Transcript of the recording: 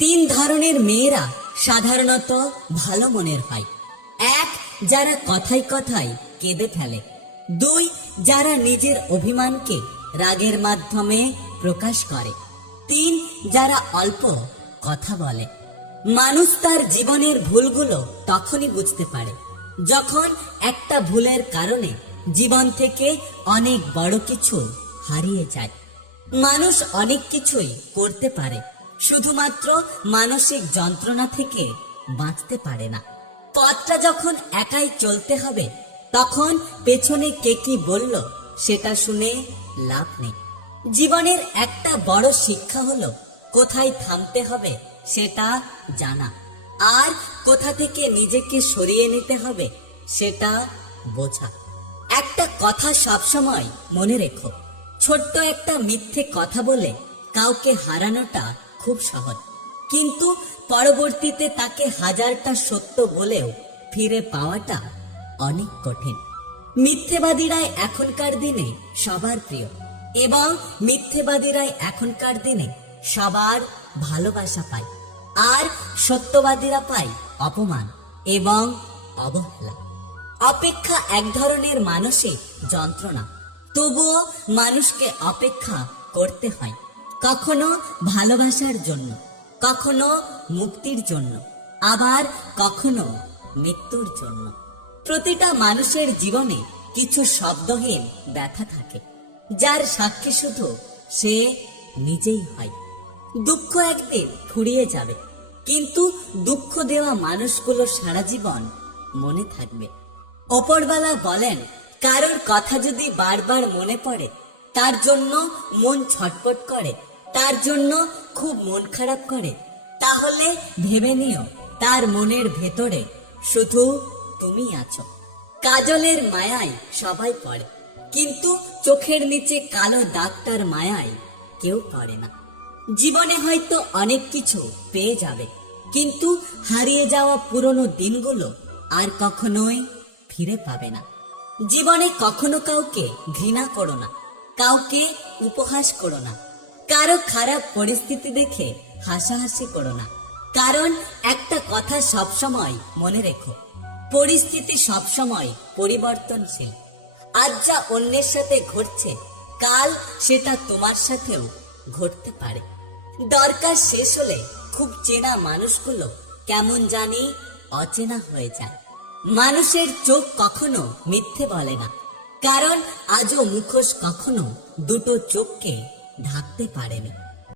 তিন ধরনের মেয়েরা সাধারণত ভালো মনের হয়। এক, যারা কথায় কথায় কেঁদে ফেলে। দুই, যারা নিজের অভিমানকে রাগের মাধ্যমে প্রকাশ করে। তিন, যারা অল্প কথা বলে। মানুষ তার জীবনের ভুলগুলো তখনই বুঝতে পারে, যখন একটা ভুলের কারণে জীবন থেকে অনেক বড় কিছু হারিয়ে যায়। মানুষ অনেক কিছুই করতে পারে শুধুমাত্র মানসিক যন্ত্রণা থেকে বাঁচতে পারে না। পথটা যখন একাই চলতে হবে, তখন পেছনে কে কি বলল সেটা শুনে লাভ নেই। জীবনের একটা বড় শিক্ষা হলো, কোথায় থামতে হবে সেটা জানা। আর কোথা থেকে নিজেকে সরিয়ে নিতে হবে সেটা বোঝা। একটা কথা সবসময় মনে রেখো, ছোট্ট একটা মিথ্যে কথা বলে কাউকে হারানোটা খুব সহজ। কিন্তু পরবর্তীতে তাকে হাজারটা সত্য বলেও ফিরে পাওয়াটা অনেক কঠিন। মিথ্যেবাদীরাই এখনকার দিনে সবার প্রিয় এবং মিথ্যেবাদীরাই এখনকার দিনে সবার ভালোবাসা পায় আর সত্যবাদীরা পায় অপমান এবং অবহেলা। অপেক্ষা এক ধরনের মানসিক যন্ত্রণা, তবুও মানুষকে অপেক্ষা করতে হয়। কখনো ভালোবাসার জন্য, কখনো মুক্তির জন্য, আবার কখনো মৃত্যুর জন্য। প্রতিটা মানুষের জীবনে কিছু শব্দহীন ব্যথা থাকে, যার সাক্ষী শুধু সে নিজেই হয়। দুঃখ একদিন ফুরিয়ে যাবে, কিন্তু দুঃখ দেওয়া মানুষগুলো সারা জীবন মনে থাকবে। ওপরওয়ালা বলেন, কারোর কথা যদি বারবার মনে পড়ে, তার জন্য মন ছটপট করে। তার জন্য খুব মন খারাপ করে। তাহলে ভেবে নিও, তার মনের ভেতরে শুধু তুমি আছো। কাজলের মায়ায় সবাই পড়ে, কিন্তু চোখের নিচে কালো দাগটার মায়ায় কেউ পড়ে না। জীবনে হয়তো অনেক কিছু পেয়ে যাবে, কিন্তু হারিয়ে যাওয়া পুরনো দিনগুলো আর কখনোই ফিরে পাবে না। জীবনে কখনো কাউকে ঘৃণা করো না, কাউকে উপহাস করো না কারও খারাপ পরিস্থিতি দেখে হাসাহাসি করো না। কারণ একটা কথা সবসময় মনে রেখো, পরিস্থিতি সবসময় পরিবর্তনশীল। আজ যা অন্যের সাথে ঘটছে, কাল সেটা তোমার সাথেও ঘটতে পারে। দরকার শেষ হলে খুব চেনা মানুষগুলো কেমন জানি অচেনা হয়ে যায়। মানুষের চোখ কখনো মিথ্যে বলে না, কারণ আজও মুখোশ কখনো দুটো চোখকে ঢাকতে পারেনি।